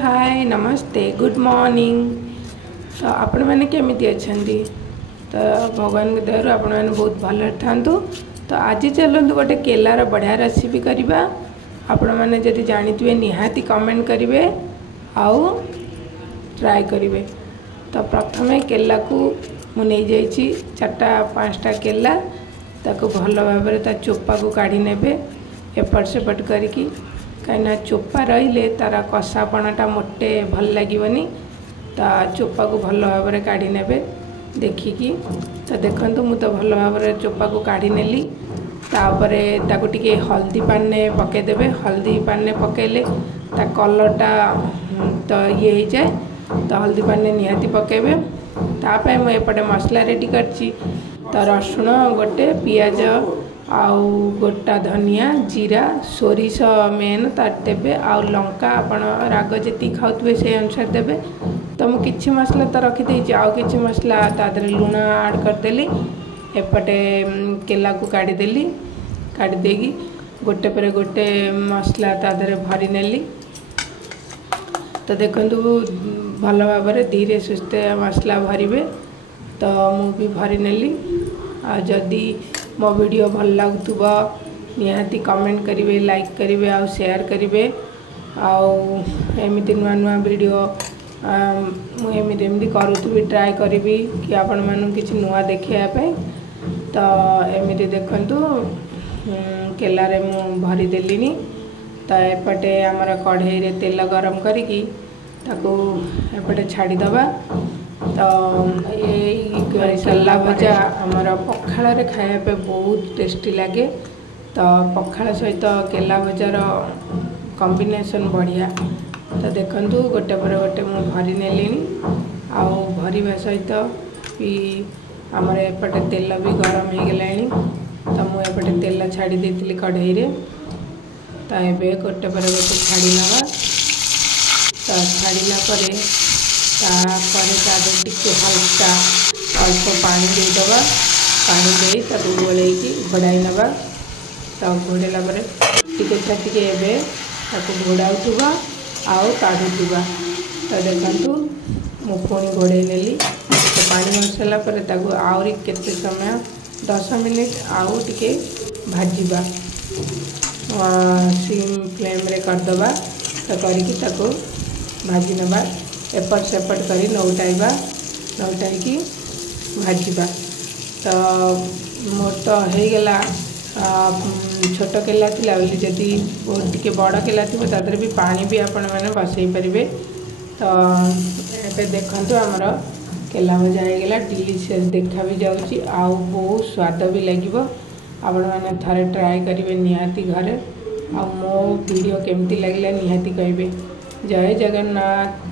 हाय नमस्ते good morning. तो आपण मैंने केमिति अच्छी तो भगवान के दयारू आपण मैंने बहुत भल था। तो आज चलते गोटे केलार बढ़िया रेसिपी करवा। आपण मैंने जदि जानी निहाती कमेंट करेंगे आउ ट्राए करेंगे। तो प्रथम केला को मुझे जाइए 4-5टा केला ताको भल भाव ता चोपा को काढ़ी नेबे एपट सेपट करिकी कहीं चोपा रही तार कषापणाटा मोटे भल लगे ता चोपा को भल भाव में काढ़ी नेबे देखिकी। तो देखंतु मु तो भल भाव में चोपा को काढ़ी नेली तापरे ताको टिके हल्दी पाने पकेदेबे। हल्दी पाने पकेले ता कलरटा तो ये हो जाए तो हल्दी पाने निहाती पकेबे। तापे मु एपटे मसला रेडी करची। तो रसुण गोटे पियाज आउ गोटा धनिया जीरा सोरिष मेन तार देबे आउ लंका आपण राग जी खाऊे से अनुसार देबे। तो मुझे किसी मसला तो रखी आउ कि मसला तादर लुण आड करदेली एपटे केला को काढ़ीदेली काढ़ीदेगी गोटे पर गोटे मसला तादर भरी नेली। तो देखंतु भल भाव में धीरे सुस्थे मसला भरवे तो मु भी भरी नेली। जदि मो वीडियो भल लगुव निहाती कमेंट करेंगे लाइक करेंगे आउ शेयर करेंगे आमती नुआ नुआ वीडियो मुझे करुँगी ट्राए करी कि आपण मानू किसी नुआ देखापी। तो एमती देखु केलारे मु भरी देली। तो एपटे आमर कढ़ई तेल गरम करी ताकू एपटे छाड़ीदबा। तो ये सल्ला भजा आमर पखाल खायापे बहुत टेस्टी लगे। तो पखाल सहित केला भजार कॉम्बिनेशन बढ़िया। तो देखंतु गोटे पर गोटे मु भरी नेली आउ भरवा सहित भी आमर एपटे तेल भी गरम हो गलानी। तो मुझे तेल छाड़ी देती कढ़ई रे। तो ये गोटे पर गोटे छाड़ी नवा। तो छाड़ला टिके हल्का अल्प पानी देदबा पानी दे ताको गोलैकी घोड़ाई नवा। तो घोड़ेला टिके एबे ताको घोड़ाउथुबा आउ काढ़ुथुबा। तो देखंतु मु पुणी घोड़े नेली। तो पानी मसला पर ताको आउरी केते समय 10 मिनिट आउ टिके भाजीबा सिम फ्लेम रे करदबा। तो करिकी ताको भाजी नवा एपट सेपट करी नौटाइबा नौटाइकी भाजीबा। तो मोर तो हो गला छोट केला थिला बोली जदि टिके बड़ केला थी तादर भी पानी भी आपण मैंने बसई पारे। तो ये देखंतु आमर केला भजा हो गला डिलीशियस देखा भी जाउची आउ बहुत स्वाद भी लगे। आपण मैंने थरे ट्राए करेंगे निहाती घरे। आ मो वीडियो केमती लगे निहाती कहे। जय जगन्नाथ।